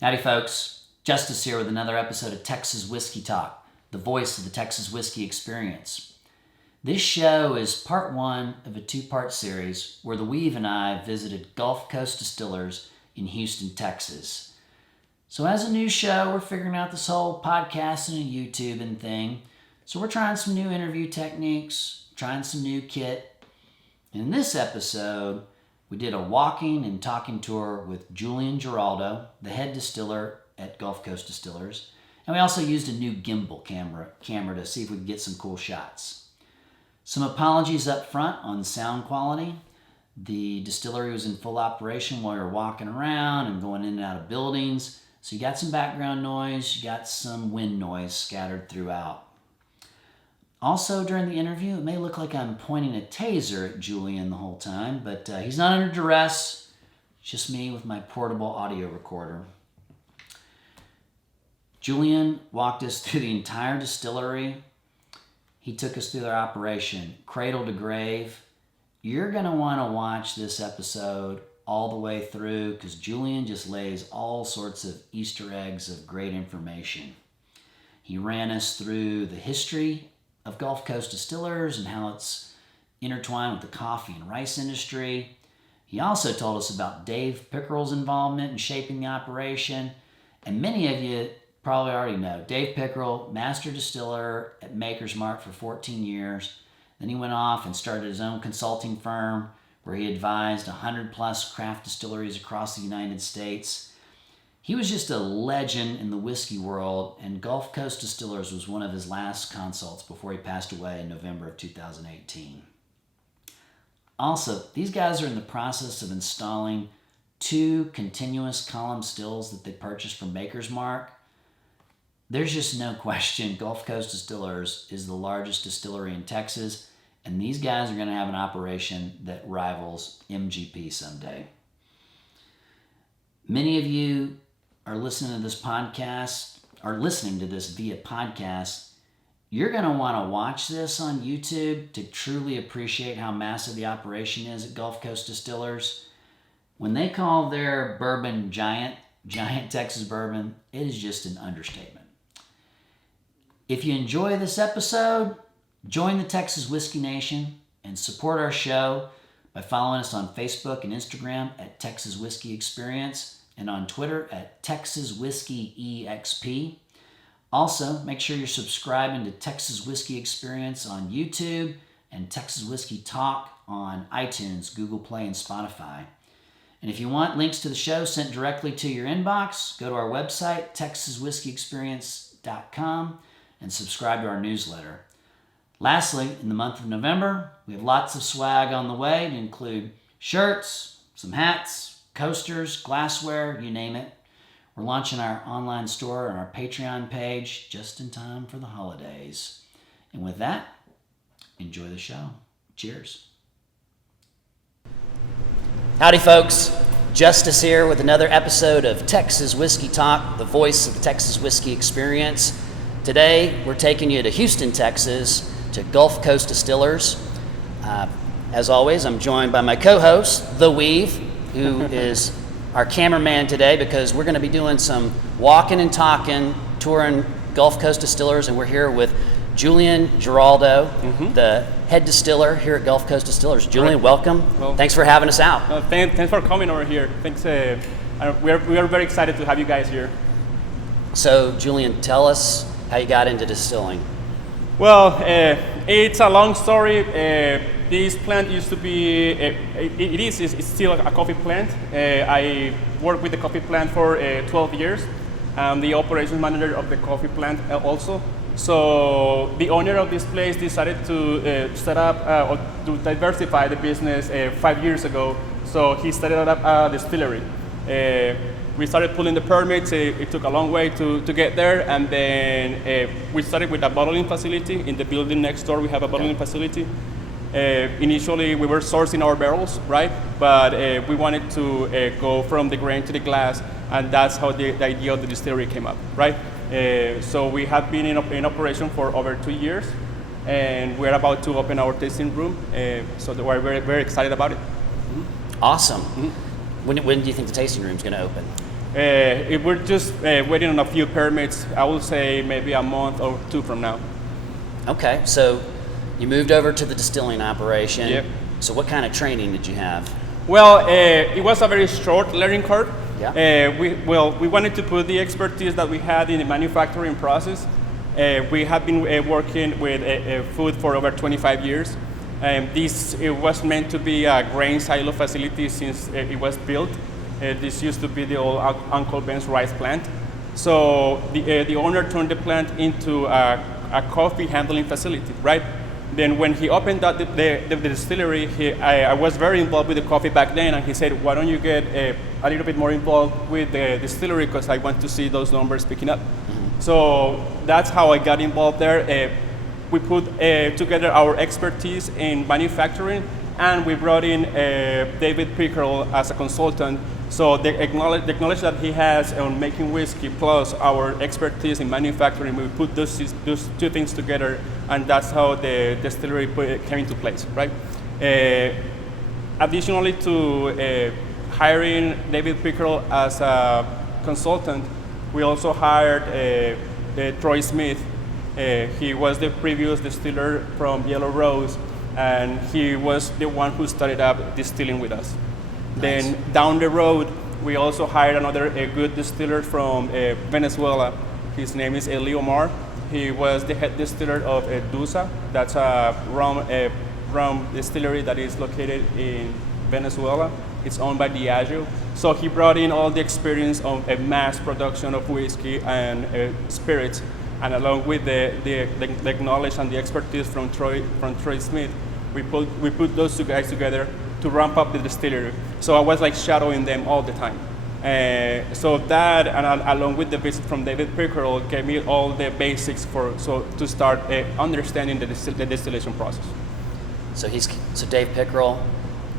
Howdy folks, Justice here with another episode of Texas Whiskey Talk, the voice of the Texas whiskey experience. This show is part one of a two-part series where the Weave and I visited Gulf Coast Distillers in Houston, Texas. So as a new show, we're figuring out this whole podcasting and YouTube and thing. So we're trying some new interview techniques, trying some new kit. In this episode, we did a walking and talking tour with Julian Geraldo, the head distiller at Gulf Coast Distillers. And we also used a new gimbal camera to see if we could get some cool shots. Some apologies up front on sound quality. The distillery was in full operation while we were walking around and going in and out of buildings. So you got some background noise, you got some wind noise scattered throughout. Also, during the interview, it may look like I'm pointing a taser at Julian the whole time, but he's not under duress. It's just me with my portable audio recorder. Julian walked us through the entire distillery. He took us through their operation, cradle to grave. You're going to want to watch this episode all the way through because Julian just lays all sorts of Easter eggs of great information. He ran us through the history of Gulf Coast Distillers and how it's intertwined with the coffee and rice industry. He also told us about Dave Pickerell's involvement in shaping the operation. And many of you probably already know Dave Pickerell, Master Distiller at Maker's Mark for 14 years. Then he went off and started his own consulting firm where he advised 100 plus craft distilleries across the United States. He was just a legend in the whiskey world, and Gulf Coast Distillers was one of his last consults before he passed away in November of 2018. Also, these guys are in the process of installing 2 continuous column stills that they purchased from Maker's Mark. There's just no question Gulf Coast Distillers is the largest distillery in Texas, and these guys are going to have an operation that rivals MGP someday. Many of you are listening to this podcast, or listening to this via podcast. You're going to want to watch this on YouTube to truly appreciate how massive the operation is at Gulf Coast Distillers. When they call their bourbon giant Texas bourbon, it is just an understatement. If you enjoy this episode, join the Texas Whiskey Nation and support our show by following us on Facebook and Instagram at Texas Whiskey Experience and on Twitter at Texas Whiskey EXP. Also, make sure you're subscribing to Texas Whiskey Experience on YouTube and Texas Whiskey Talk on iTunes, Google Play, and Spotify. And if you want links to the show sent directly to your inbox, go to our website, texaswhiskeyexperience.com, and subscribe to our newsletter. Lastly, in the month of November, we have lots of swag on the way to include shirts, some hats, coasters, glassware, you name it. We're launching our online store on our Patreon page just in time for the holidays. And with that, enjoy the show. Cheers. Howdy folks, Justice here with another episode of Texas Whiskey Talk, the voice of the Texas Whiskey Experience. Today, we're taking you to Houston, Texas, to Gulf Coast Distillers. As always, I'm joined by my co-host, The Weave, who is our cameraman today because we're going to be doing some walking and talking, touring Gulf Coast Distillers, and we're here with Julian Geraldo, the head distiller here at Gulf Coast Distillers. Julian, welcome. Well, thanks for having us out. Thanks for coming over here. Thanks. We are very excited to have you guys here. So, Julian, tell us how you got into distilling. Well, it's a long story. This plant used to be, it's still a coffee plant. I worked with the coffee plant for 12 years. I'm the operations manager of the coffee plant also. So the owner of this place decided to set up or to diversify the business 5 years ago. So he started up a distillery. We started pulling the permits. It took a long way to get there, and then we started with a bottling facility in the building next door. We have a bottling facility. Initially, we were sourcing our barrels, right? But we wanted to go from the grain to the glass, and that's how the idea of the distillery came up, right? So we have been in operation for over 2 years, and we're about to open our tasting room. So we're very, very excited about it. Awesome. When do you think the tasting room is going to open? We're just waiting on a few permits. I will say maybe a month or two from now. Okay, so you moved over to the distilling operation. Yep. So what kind of training did you have? Well, it was a very short learning curve. Yeah. We wanted to put the expertise that we had in the manufacturing process. We have been working with food for over 25 years. It was meant to be a grain silo facility since it was built. This used to be the old Uncle Ben's rice plant. So the owner turned the plant into a coffee handling facility, right? Then when he opened up the distillery, I was very involved with the coffee back then, and he said, why don't you get a little bit more involved with the distillery, because I want to see those numbers picking up. Mm-hmm. So that's how I got involved there. We put together our expertise in manufacturing, and we brought in David Pickerell as a consultant. So the knowledge that he has on making whiskey plus our expertise in manufacturing, we put those two things together, and that's how the distillery came into place, right? Additionally to hiring David Pickerell as a consultant, we also hired Troy Smith. He was the previous distiller from Yellow Rose, and he was the one who started up distilling with us. Nice. Then down the road, we also hired another good distiller from Venezuela. His name is Eli Omar. He was the head distiller of Dusa. That's a rum distillery that is located in Venezuela. It's owned by Diageo. So he brought in all the experience of mass production of whiskey and spirits, and along with the knowledge and the expertise from Troy Smith, we put those two guys together to ramp up the distillery. So I was like shadowing them all the time. So that, and along with the visit from David Pickerell, gave me all the basics to start understanding the distillation process. So Dave Pickerell,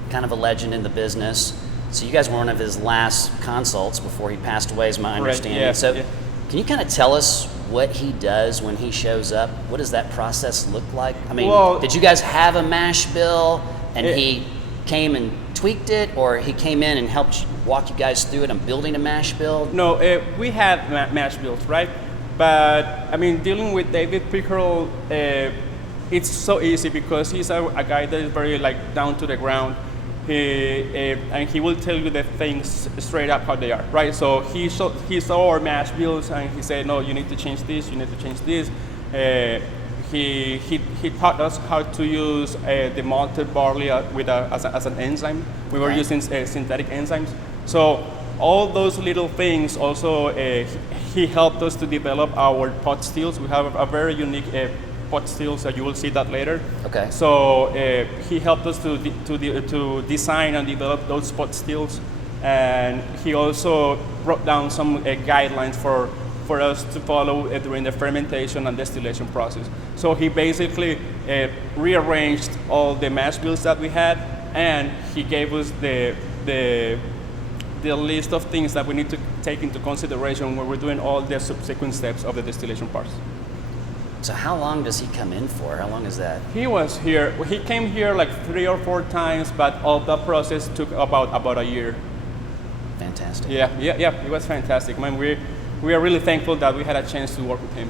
kind of a legend in the business. So you guys were one of his last consults before he passed away, is my understanding. Yeah, so yeah. Can you kind of tell us what he does when he shows up? What does that process look like? I mean, did you guys have a mash bill and he came and tweaked it, or he came in and helped walk you guys through it on building a mash bill? No, we had mash bills, right? But I mean, dealing with David Pickerell, it's so easy because he's a guy that is very like down to the ground. And he will tell you the things straight up how they are, right? So he saw our mash bills and he said, no, you need to change this, you need to change this. He taught us how to use the malted barley as an enzyme. We were using synthetic enzymes. So all those little things also, he helped us to develop our pot stills. We have a very unique pot stills, so you will see that later. Okay. So he helped us to design and develop those pot stills, and he also wrote down some guidelines for us to follow during the fermentation and distillation process. So he basically rearranged all the mash bills that we had, and he gave us the list of things that we need to take into consideration when we're doing all the subsequent steps of the distillation process. So how long does he come in for? How long is that? He was here. He came here like 3 or 4 times, but all the process took about a year. Fantastic. Yeah. It was fantastic. Man, we are really thankful that we had a chance to work with him.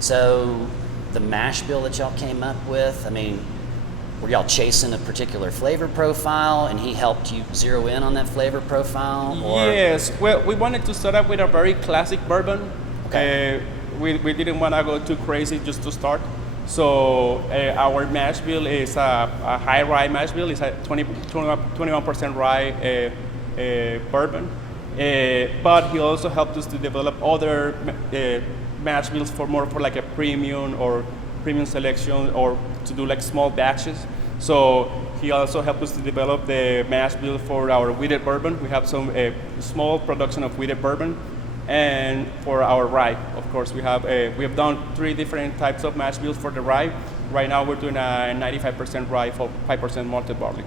So the mash bill that y'all came up with, I mean, were y'all chasing a particular flavor profile and he helped you zero in on that flavor profile? Or? Yes. Well, we wanted to start up with a very classic bourbon. Okay. We didn't want to go too crazy just to start. So our mash bill is a high rye mash bill. It's a 21% rye bourbon. But he also helped us to develop other mash bills for like a premium or premium selection, or to do like small batches. So he also helped us to develop the mash bill for our wheated bourbon. We have some small production of wheated bourbon. And for our rye, of course, we have done 3 different types of mash bills for the rye. Right now, we're doing a 95% rye for 5% malted barley.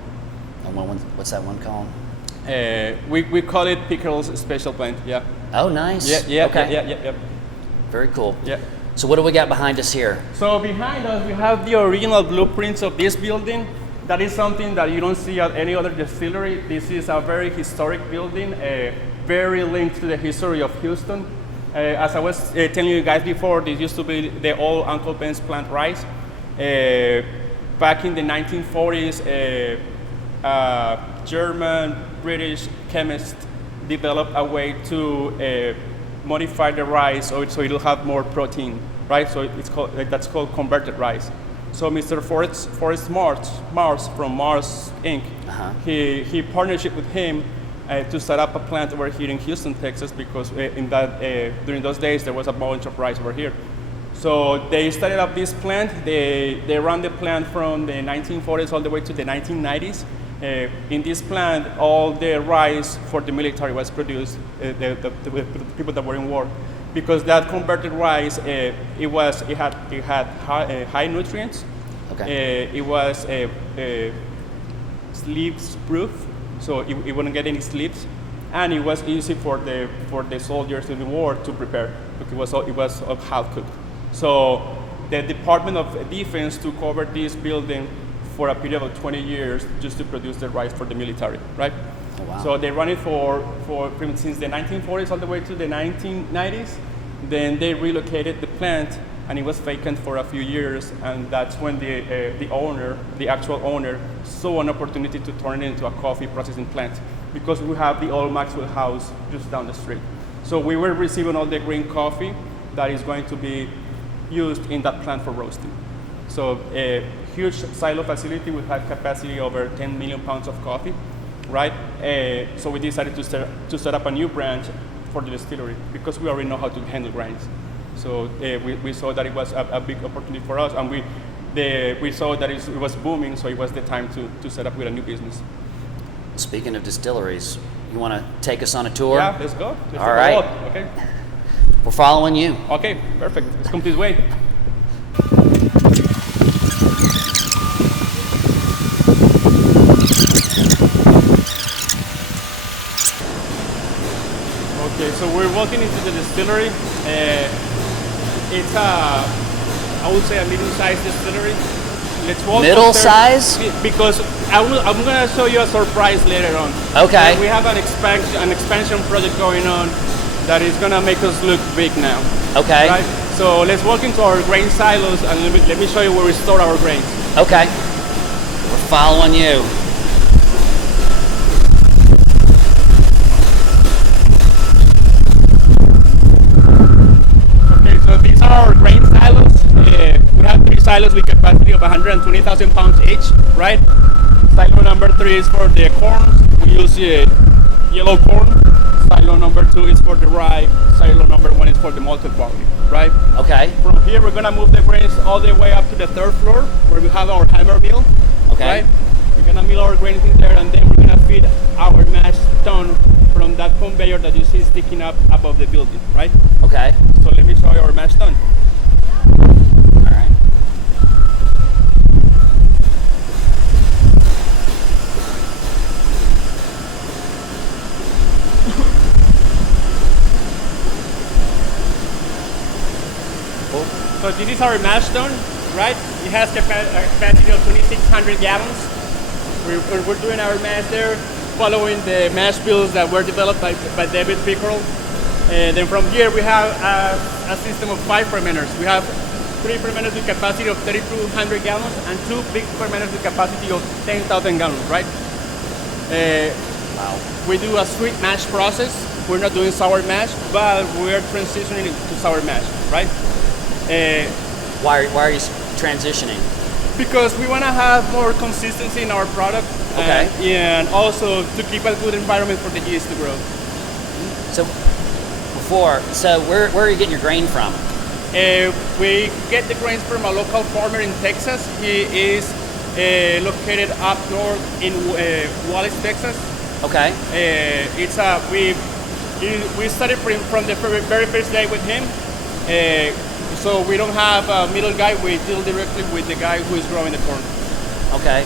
And what's that one called? We call it Pickerell's Special Blend. Yeah. Oh, nice. Yeah. Okay. Yeah. Very cool. Yeah. So what do we got behind us here? So behind us, we have the original blueprints of this building. That is something that you don't see at any other distillery. This is a very historic building. very linked to the history of Houston. As I was telling you guys before, this used to be the old Uncle Ben's plant rice. Back in the 1940s, German, British chemists developed a way to modify the rice so it'll have more protein, right? So that's called converted rice. So Mr. Forrest Mars from Mars Inc. He partnership with him to set up a plant over here in Houston, Texas, because during those days there was a bunch of rice over here. So they started up this plant. They ran the plant from the 1940s all the way to the 1990s. In this plant, all the rice for the military was produced, the people that were in war, because that converted rice, it had high nutrients. Okay. It was sleeves proof, so it wouldn't get any slips, and it was easy for the soldiers in the war to prepare because it was half cooked. So the Department of Defense took over this building for a period of 20 years just to produce the rice for the military, right? Oh, wow. So they run it since the 1940s all the way to the 1990s. Then they relocated the plant, and it was vacant for a few years, and that's when the actual owner, saw an opportunity to turn it into a coffee processing plant, because we have the old Maxwell House just down the street. So we were receiving all the green coffee that is going to be used in that plant for roasting. So a huge silo facility with high capacity over 10 million pounds of coffee, right? So we decided to set up a new branch for the distillery because we already know how to handle grains. So we saw that it was a big opportunity for us, and we saw that it was booming, so it was the time to set up with a new business. Speaking of distilleries, you want to take us on a tour? Yeah, let's go. Let's All right. Okay. We're following you. Okay, perfect. Let's come this way. Okay, so we're walking into the distillery. It's I would say a middle-sized distillery. Let's walk Middle size? because I'm going to show you a surprise later on. Okay. We have an expansion project going on that is going to make us look big now. Okay. Right? So let's walk into our grain silos and let me show you where we store our grains. Okay. We're following you. Okay, so these are our grain silos. We have 3 silos with capacity of 120,000 pounds each, right? Silo number 3 is for the corn. We use yellow corn. Silo number 2 is for the rye. Silo number 1 is for the malted barley, right? Okay. From here, we're gonna move the grains all the way up to the 3rd floor, where we have our hammer mill. Okay. Right? We're gonna mill our grains in there, and then we're gonna feed our mash tun from that conveyor that you see sticking up above the building, right? Okay. So let me show you our mash tun. All right. So this is our mash tun, right? It has a capacity of 2,600 gallons. We're doing our mash there, following the mash bills that were developed by Dave Pickerell. And then from here we have a system of 5 fermenters. We have 3 fermenters with capacity of 3,200 gallons and 2 big fermenters with capacity of 10,000 gallons, right? Wow. We do a sweet mash process. We're not doing sour mash, but we're transitioning to sour mash, right? Why are you transitioning? Because we want to have more consistency in our product. Okay. And also to keep a good environment for the yeast to grow. So where are you getting your grain from? We get the grains from a local farmer in Texas. He is located up north in Wallace, Texas. Okay. We started from the very first day with him. So we don't have a middle guy. We deal directly with the guy who is growing the corn. Okay.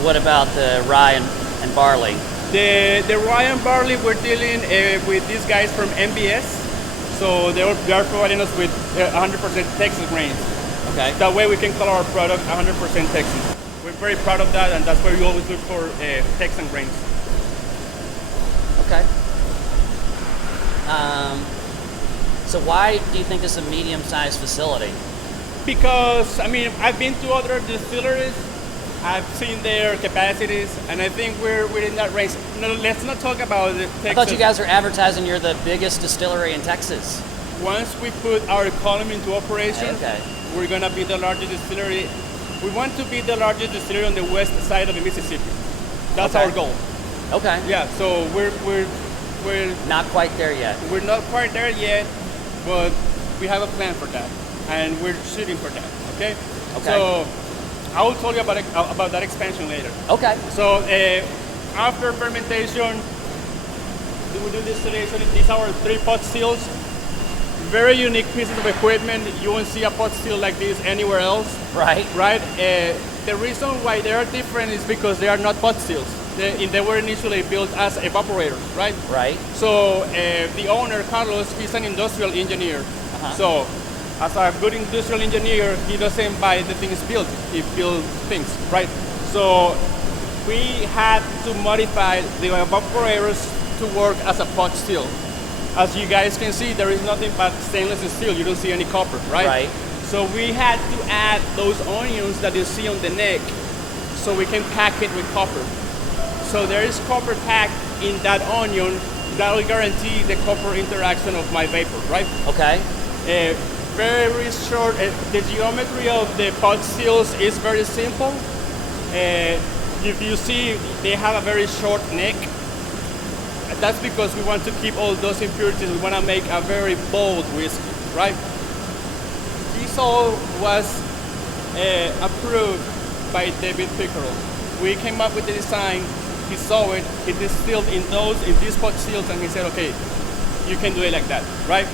What about the rye and barley? The rye and barley, we're dealing with these guys from MBS. So they are providing us with 100% Texas grains. Okay. That way we can call our product 100% Texas. We're very proud of that, and that's why we always look for Texan grains. Okay. So why do you think this is a medium-sized facility? Because, I mean, I've been to other distilleries, I've seen their capacities, and I think we're in that range. No, let's not talk about the Texas. I thought you guys were advertising you're the biggest distillery in Texas. Once we put our column into operation, Okay. we're gonna be the largest distillery. We want to be the largest distillery on the west side of the Mississippi. That's Okay. our goal. Okay. Yeah, so we're Not quite there yet. we're not quite there yet, but we have a plan for that, and we're shooting for that. Okay. Okay. So I will tell you about that expansion later. Okay. So after fermentation, we do distillation. These are our 3 pot stills. Very unique pieces of equipment. You won't see a pot still like this anywhere else, Right. right? The reason why they are different is because they are not pot stills. They were initially built as evaporators, right? Right. So the owner, Carlos, he's an industrial engineer. So as a good industrial engineer, he doesn't buy the things built, he builds things, right? So we had to modify the evaporators to work as a pot still. As you guys can see, there is nothing but stainless steel. You don't see any copper, right? Right. So we had to add those onions that you see on the neck so we can pack it with copper. So there is copper packed in that onion that will guarantee the copper interaction of my vapor, right? Okay. Very short, the geometry of the pot stills is very simple. If you see, they have a very short neck. That's because we want to keep all those impurities. We want to make a very bold whiskey, right? This all was approved by David Pickerell. We came up with the design, he saw it, he distilled in these pot stills, and he said, okay, you can do it like that, right?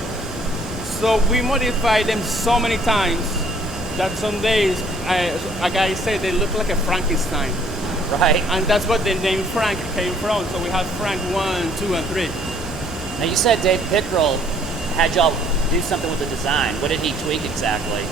So we modified them so many times that some days, a guy said they look like a Frankenstein. Right. And that's what the name Frank came from. So we have Frank 1, 2, and 3. Now you said Dave Pickerell had y'all do something with the design. What did he tweak exactly?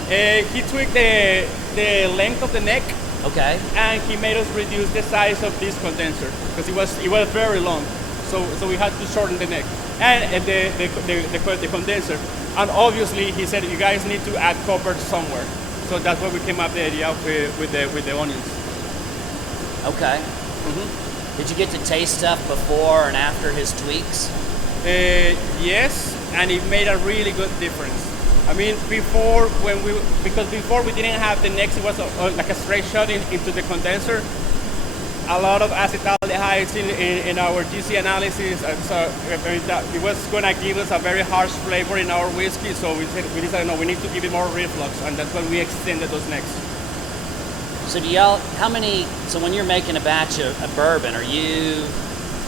He tweaked the length of the neck, Okay. and he made us reduce the size of this condenser because it was very long. So we had to shorten the neck and the condenser. And obviously he said you guys need to add copper somewhere. So that's why we came up with the idea with the onions. Okay. Did you get to taste stuff before and after his tweaks? Yes, and it made a really good difference. I mean, before we didn't have the neck, it was like a straight shot into the condenser. A lot of acetaldehydes in our GC analysis, so it was going to give us a very harsh flavor in our whiskey. So we decided no, we need to give it more reflux, and that's when we extended those necks. So so when you're making a batch of bourbon, are you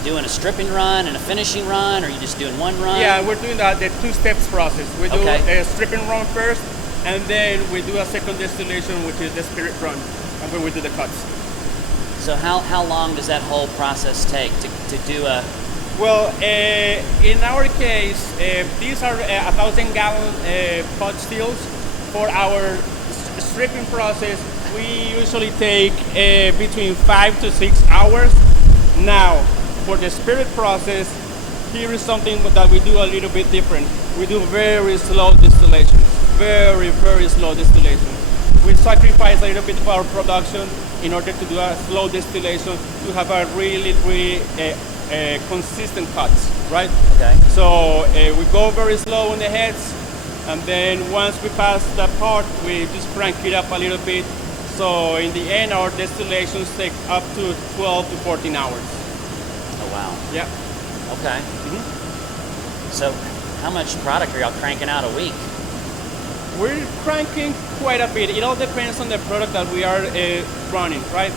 doing a stripping run and a finishing run, or are you just doing one run? Yeah, we're doing the 2 steps process. We do a stripping run first, and then we do a second distillation, which is the spirit run, and then we do the cuts. So how long does that whole process take to do a... Well, in our case, these are 1,000-gallon pot stills. For our stripping process, we usually take between 5 to 6 hours. Now, for the spirit process, here is something that we do a little bit different. We do very slow distillations, very, very slow distillations. We sacrifice a little bit of our production in order to do a slow distillation to have a really, really consistent cuts, right? Okay. So we go very slow on the heads, and then once we pass that part, we just crank it up a little bit. So in the end, our distillations take up to 12 to 14 hours. Oh, wow. Yeah. Okay. So how much product are y'all cranking out a week? We're cranking quite a bit. It all depends on the product that we are running, right?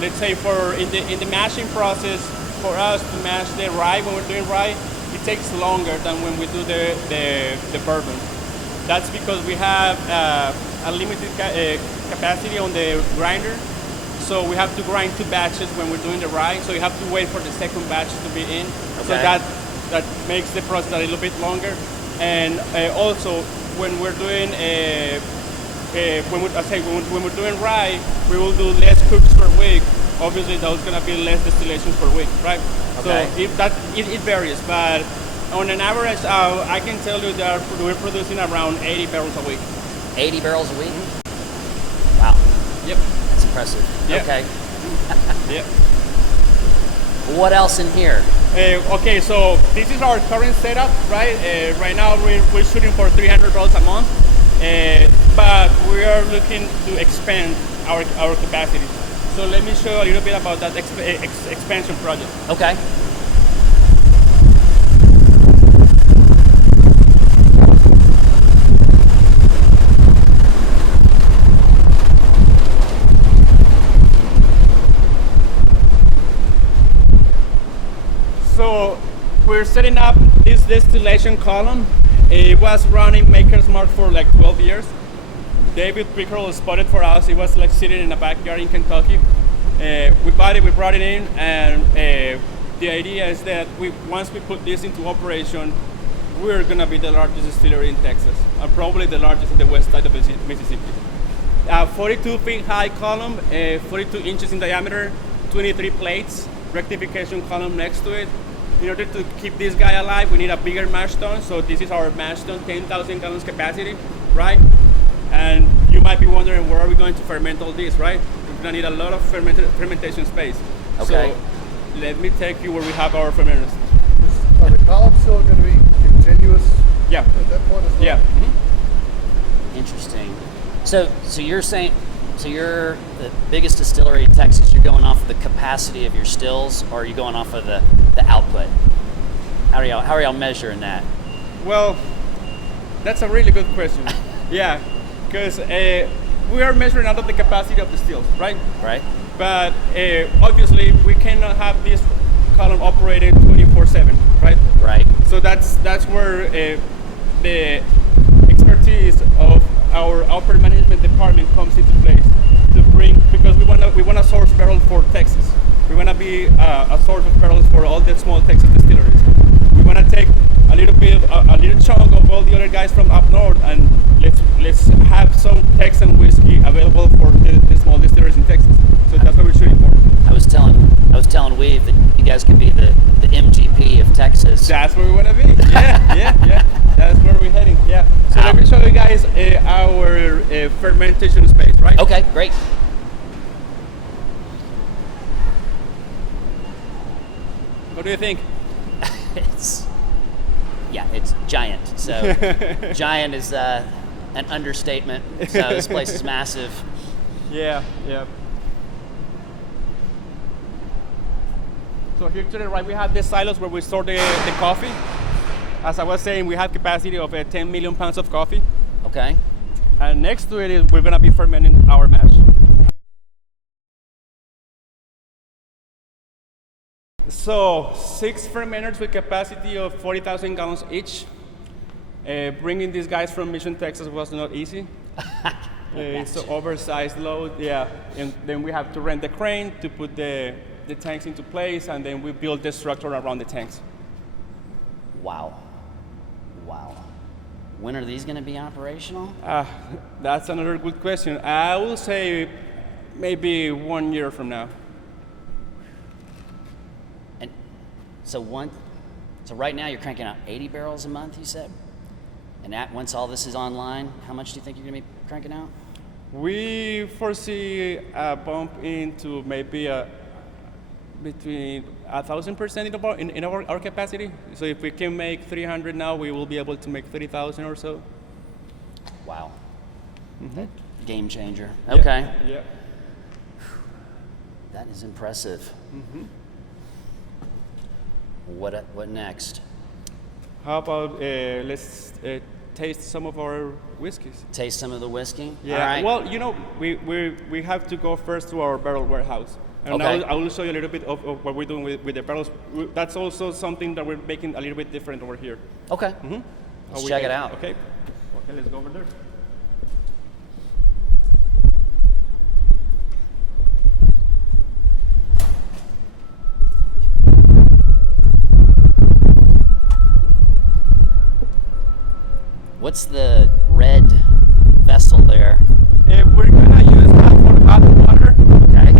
Let's say in the mashing process, for us to mash the rye when we're doing rye, it takes longer than when we do the bourbon. That's because we have a limited capacity on the grinder, so we have to grind 2 batches when we're doing the rye. So you have to wait for the second batch to be in. Okay. So that makes the process a little bit longer. And also when we're doing when we're doing rye, we will do less cooks per week. Obviously, there's gonna be less distillations per week, right? Okay. So it varies, but On an average, I can tell you that we're producing around 80 barrels a week. 80 barrels a week? Wow. Yep. That's impressive. Yep. Okay. Yep. What else in here? Okay, so this is our current setup, right? Right now we're shooting for 300 barrels a month, but we are looking to expand our capacity. So let me show you a little bit about that expansion project. Okay. So we're setting up this distillation column. It was running Maker's Mark for like 12 years. David Pickerell spotted for us. It was like sitting in a backyard in Kentucky. We bought it, we brought it in, and the idea is that once we put this into operation, we're gonna be the largest distillery in Texas, and probably the largest in the west side of Mississippi. 42 feet high column, 42 inches in diameter, 23 plates, rectification column next to it. In order to keep this guy alive, we need a bigger mash tun. So this is our mash tun, 10,000 gallons capacity, right? And you might be wondering, where are we going to ferment all this, right? We're gonna need a lot of fermentation space. Okay. So let me take you where we have our fermenters. Are the columns still going to be continuous Yeah. at that point as well? Yeah. Interesting. So you're saying, so you're the biggest distillery in Texas. You're going off of the capacity of your stills, or are you going off of the output? How are y'all measuring that? Well, that's a really good question. Yeah, because we are measuring out of the capacity of the stills, right? Right. But obviously, we cannot have this column operating 24/7, right? Right. So that's where the expertise of our upper management department comes into place to bring, because we wanna source barrels for Texas. We wanna be a source of barrels for all the small Texas distilleries. We wanna take a little chunk of all the other guys from up north, and let's have some Texan whiskey available for the small distilleries in Texas. So that's what we're shooting for. I was telling Weave that you guys could be the MGP of Texas. That's where we want to be. Yeah. That's where we're heading. Yeah. So let me show you guys our fermentation space, right? Okay, great. What do you think? It's giant. So giant is an understatement. So this place is massive. Yeah. So here to the right, we have the silos where we store the coffee. As I was saying, we have capacity of 10 million pounds of coffee. Okay. And next to it is we're gonna be fermenting our mash. So 6 fermenters with capacity of 40,000 gallons each. Bringing these guys from Mission, Texas was not easy. It's an oversized load, yeah. And then we have to rent the crane to put the tanks into place, and then we build the structure around the tanks. Wow. When are these going to be operational? That's another good question. I will say maybe 1 year from now. And so right now you're cranking out 80 barrels a month, you said? And once all this is online, how much do you think you're going to be cranking out? We foresee a bump into maybe between 1,000% in our capacity. So if we can make 300 now, we will be able to make 30,000 or so. Wow. Mm-hmm. Game changer. Okay. Yeah. That is impressive. Mm-hmm. What next? How about let's taste some of our whiskeys? Taste some of the whiskey? Yeah. All right. Well, we have to go first to our barrel warehouse. And Okay. I will show you a little bit of what we're doing with the barrels. That's also something that we're making a little bit different over here. Okay. Mm-hmm. Let's check it out. Okay, let's go over there. What's the red vessel there? We're gonna use that for hot water. Okay.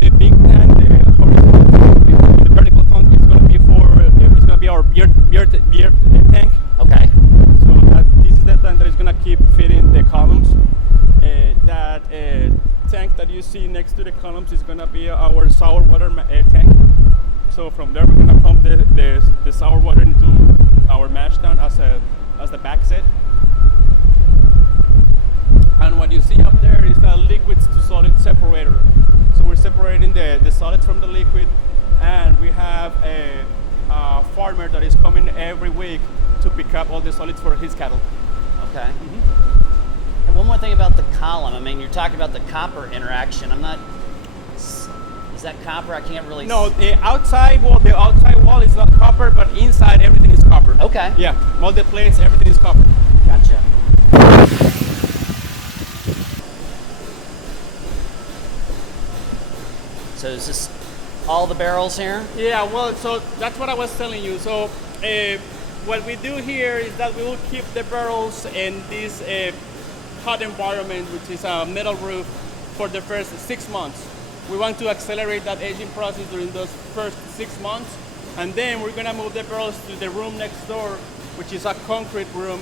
The big tank, the horizontal, the vertical tank is gonna be our beer tank. Okay. So this is the tank that is going to keep feeding the columns. That tank that you see next to the columns is going to be our sour water tank. So from there we're going to pump the sour water into our mash tun as the back set. And what you see up there is the liquids to solid separator. So we're separating the solids from the liquid, and we have a farmer that is coming every week to pick up all the solids for his cattle. Okay. And one more thing about the column. I mean, you're talking about the copper interaction. I'm not. Is that copper? I can't really. No, the outside wall is not copper, but inside everything is copper. Okay. Yeah, all the plates, everything is copper. Gotcha. So is this all the barrels here? Yeah, well, so that's what I was telling you. So what we do here is that we will keep the barrels in this hot environment, which is a metal roof, for the first 6 months. We want to accelerate that aging process during those first 6 months, and then we're gonna move the barrels to the room next door, which is a concrete room.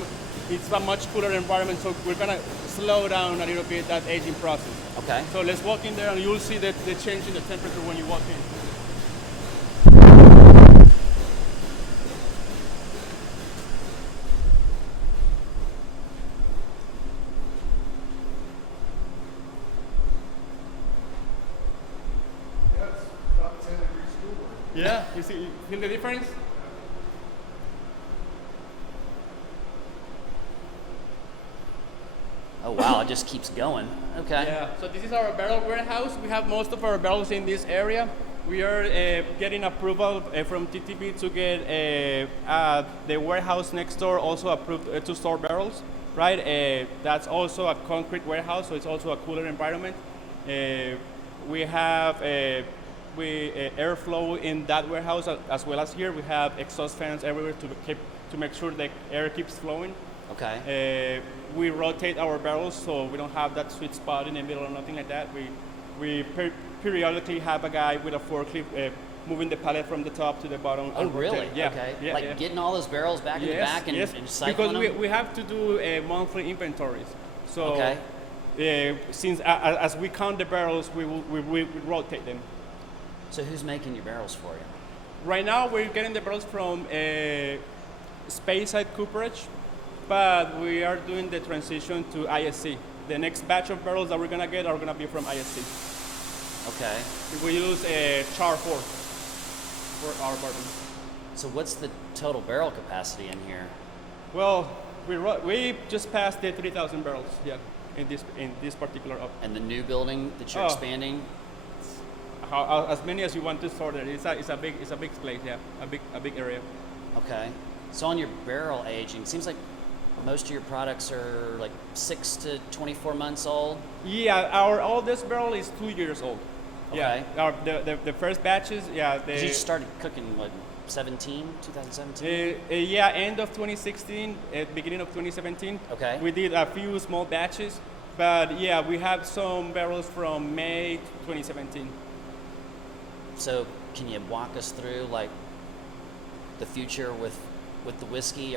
It's a much cooler environment, so we're gonna slow down a little bit that aging process. Okay. So let's walk in there and you'll see the change in the temperature when you walk in. Yeah, it's about 10 degrees cooler. Yeah, you feel the difference? Oh wow, it just keeps going. Okay. Yeah, so this is our barrel warehouse. We have most of our barrels in this area. We are getting approval from TTB to get the warehouse next door also approved to store barrels, right? That's also a concrete warehouse, so it's also a cooler environment. We have airflow in that warehouse as well as here. We have exhaust fans everywhere to make sure the air keeps flowing. Okay. We rotate our barrels, so we don't have that sweet spot in the middle or nothing like that. We periodically have a guy with a forklift moving the pallet from the top to the bottom. Oh really? Yeah. Okay. Yeah, like yeah. getting all those barrels back in the back and cycling because them? we have to do monthly inventories. So Okay. since as we count the barrels, we rotate them. So who's making your barrels for you? Right now, we're getting the barrels from Speyside Cooperage, but we are doing the transition to ISC. The next batch of barrels that we're gonna get are gonna be from ISC. Okay. We use char 4 for our bourbon. So what's the total barrel capacity in here? Well, we just passed the 3,000 barrels, yeah, in this particular up. And the new building that you're expanding? As many as you want to store there. It's a big place, yeah, a big area. Okay. So on your barrel aging, it seems like most of your products are like 6 to 24 months old. Yeah, our oldest barrel is 2 years old. Okay. Yeah, the first batches, yeah. You started cooking what, 2017? Yeah, end of 2016, beginning of 2017. Okay. We did a few small batches, but yeah, we have some barrels from May 2017. So can you walk us through like the future with the whiskey?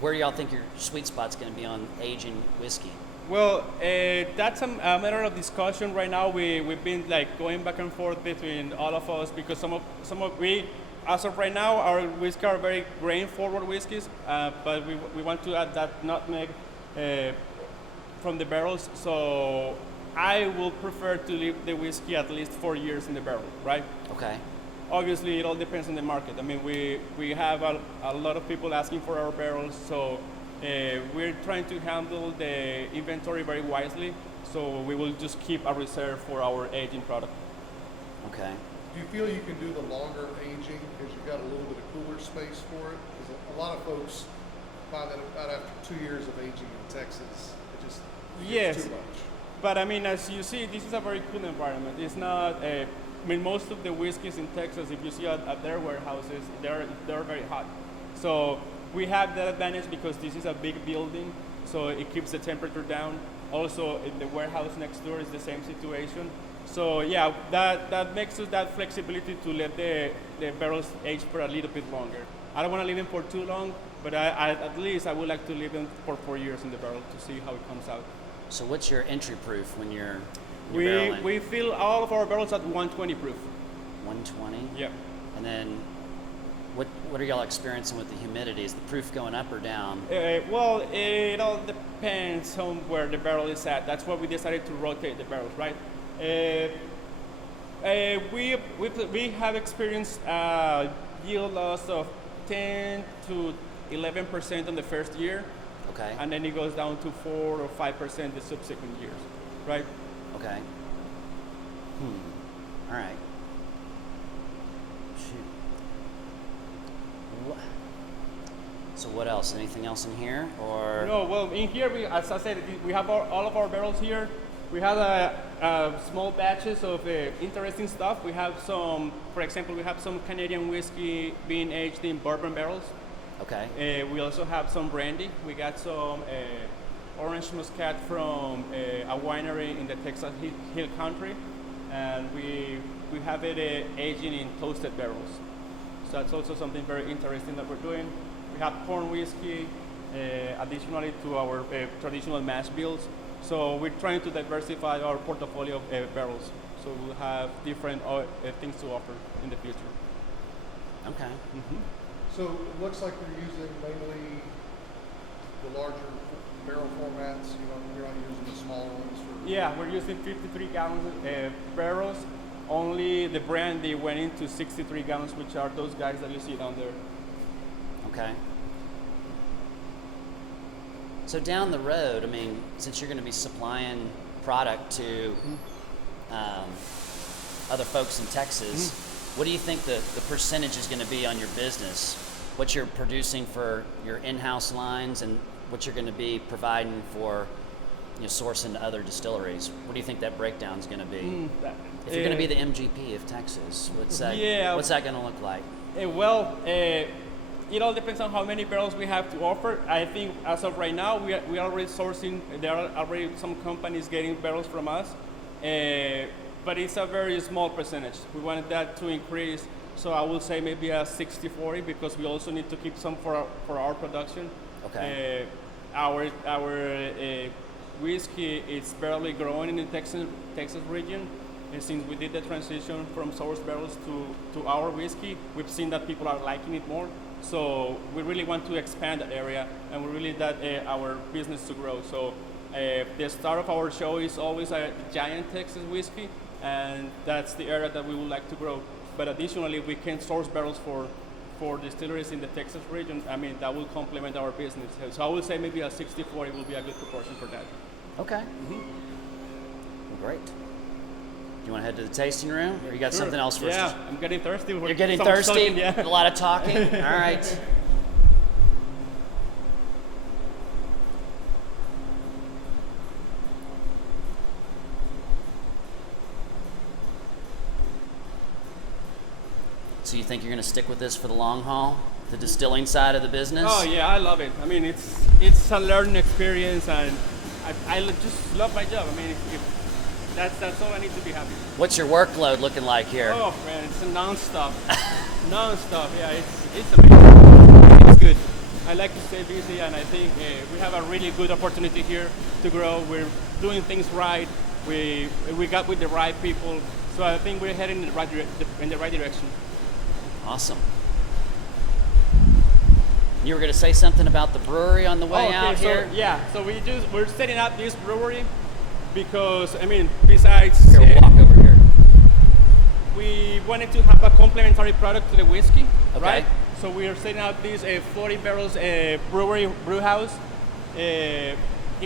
Where do y'all think your sweet spot's going to be on aging whiskey? Well, that's a matter of discussion right now. We've been like going back and forth between all of us because some of we, as of right now, our whiskey are very grain forward whiskeys, but we want to add that nutmeg from the barrels. So I will prefer to leave the whiskey at least 4 years in the barrel, right? Okay. Obviously, it all depends on the market. I mean, we have a lot of people asking for our barrels, so we're trying to handle the inventory very wisely. So we will just keep a reserve for our aging product. Okay. Do you feel you can do the longer aging because you've got a little bit of cooler space for it? Because a lot of folks find that about after 2 years of aging in Texas, it just gets too much. But I mean, as you see, this is a very cool environment. It's not. I mean, most of the whiskeys in Texas, if you see at their warehouses, they're very hot. So we have that advantage because this is a big building, so it keeps the temperature down. Also, in the warehouse next door is the same situation. So yeah, that makes us that flexibility to let the barrels age for a little bit longer. I don't want to leave them for too long, But at least I would like to leave them for 4 years in the barrel to see how it comes out. So what's your entry proof when you're barreling? We fill all of our barrels at 120 proof. 120? Yep. And then what are y'all experiencing with the humidity? Is the proof going up or down? Well, it all depends on where the barrel is at. That's why we decided to rotate the barrels, right? We have experienced yield loss of 10 to 11% in the first year. Okay. And then it goes down to 4 or 5% the subsequent years, right? Okay. All right. Shoot. So what else? Anything else in here, or? No. Well, in here, as I said, we have all of our barrels here. We have small batches of interesting stuff. We have some, for example, we have some Canadian whiskey being aged in bourbon barrels. Okay. We also have some brandy. We got some orange muscat from a winery in the Texas Hill Country, and we have it aging in toasted barrels. So that's also something very interesting that we're doing. We have corn whiskey, additionally to our traditional mash bills. So we're trying to diversify our portfolio of barrels. So we'll have different things to offer in the future. Okay. Mm-hmm. So it looks like you're using mainly the larger barrel formats. You're not using the smaller ones. Yeah, we're using 53 gallon barrels. Only the brandy went into 63 gallons, which are those guys that you see down there. Okay. So down the road, I mean, since you're going to be supplying product to other folks in Texas, what do you think the percentage is going to be on your business? What you're producing for your in-house lines and what you're going to be providing for, sourcing to other distilleries? What do you think that breakdown is going to be? If you're going to be the MGP of Texas, what's that going to look like? It all depends on how many barrels we have to offer. I think as of right now, we are already sourcing. There are already some companies getting barrels from us, but it's a very small percentage. We wanted that to increase, so I will say maybe a 60-40 because we also need to keep some for our production. Okay. Our whiskey is barely growing in the Texas region. And since we did the transition from source barrels to our whiskey, we've seen that people are liking it more. So we really want to expand that area, and we really want our business to grow. So the start of our show is always a giant Texas whiskey, and that's the area that we would like to grow. But additionally, we can source barrels for distilleries in the Texas region. I mean, that will complement our business. So I would say maybe a 60-40 will be a good proportion for that. Okay. Well, great. You want to head to the tasting room, or you got something else for us? Yeah, I'm getting thirsty. You're getting thirsty? Talking, yeah. A lot of talking? All right. So you think you're going to stick with this for the long haul? The distilling side of the business? Oh yeah, I love it. I mean, it's a learning experience, and I just love my job. I mean, that's all I need to be happy. What's your workload looking like here? Oh man, it's a non-stop. Non-stop, yeah, it's amazing. It's good. I like to stay busy, and I think we have a really good opportunity here to grow. We're doing things right. We got with the right people, so I think we're heading in the right direction. Awesome. You were going to say something about the brewery on the way out here? So we're setting up this brewery because, I mean, besides... Here, we'll walk over here. We wanted to have a complementary product to the whiskey, okay. Right? So we are setting up this 40 barrels brew house. It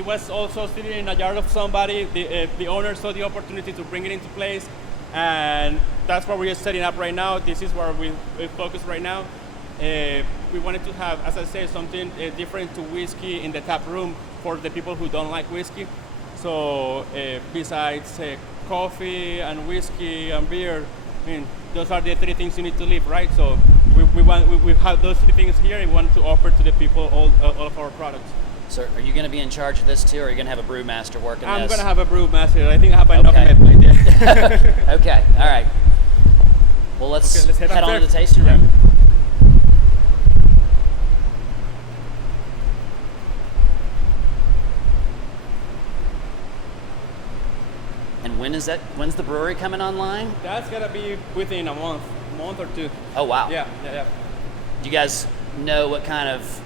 was also sitting in a yard of somebody. The owner saw the opportunity to bring it into place, and that's what we are setting up right now. This is where we focus right now. We wanted to have, as I said, something different to whiskey in the tap room for the people who don't like whiskey. So besides coffee and whiskey and beer, I mean, those are the three things you need to live, right? So we have those three things here, and we want to offer to the people all of our products. So are you going to be in charge of this too, or are you going to have a brewmaster working this? I'm going to have a brewmaster. I think I have enough in my plate. Okay, all right. Well, let's head on to the tasting room. Yeah. When's the brewery coming online? That's gonna be within a month or two. Oh, wow. Yeah. Do you guys know what kind of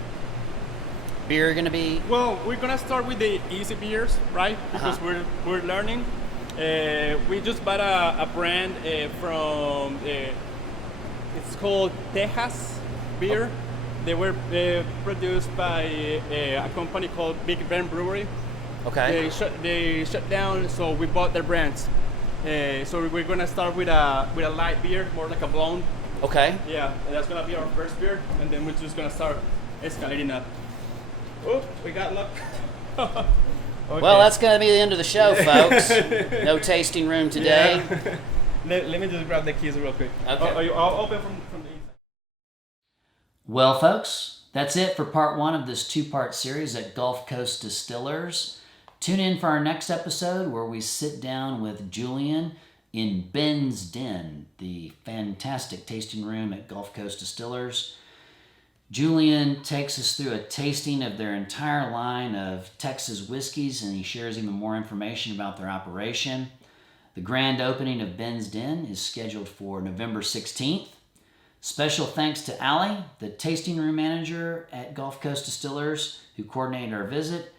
beer you're going to be? Well, we're gonna start with the easy beers, right? Because we're learning. We just bought a brand from it's called Texas Beer. They were produced by a company called Big Ben Brewery. Okay. They shut down, so we bought their brands. So we're gonna start with a light beer, more like a blonde. Okay. Yeah, and that's gonna be our first beer, and then we're just gonna start escalating up. Oh, we got luck. Okay. Well, that's going to be the end of the show, folks. No tasting room today. Yeah. Let me just grab the keys real quick. Okay. I'll open from the inside. Well, folks, that's it for part 1 of this 2-part series at Gulf Coast Distillers. Tune in for our next episode where we sit down with Julian in Ben's Den, the fantastic tasting room at Gulf Coast Distillers. Julian takes us through a tasting of their entire line of Texas whiskeys, and he shares even more information about their operation. The grand opening of Ben's Den is scheduled for November 16th. Special thanks to Allie, the tasting room manager at Gulf Coast Distillers, who coordinated our visit,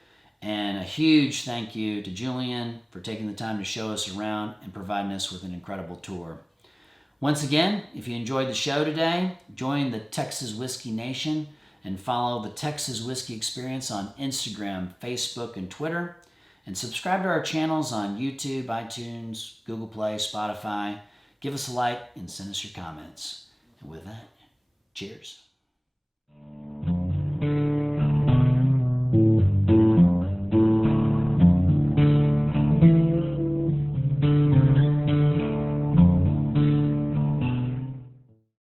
and a huge thank you to Julian for taking the time to show us around and providing us with an incredible tour. Once again, if you enjoyed the show today, join the Texas Whiskey Nation and follow the Texas Whiskey Experience on Instagram, Facebook, and Twitter. And subscribe to our channels on YouTube, iTunes, Google Play, Spotify. Give us a like and send us your comments. And with that, cheers.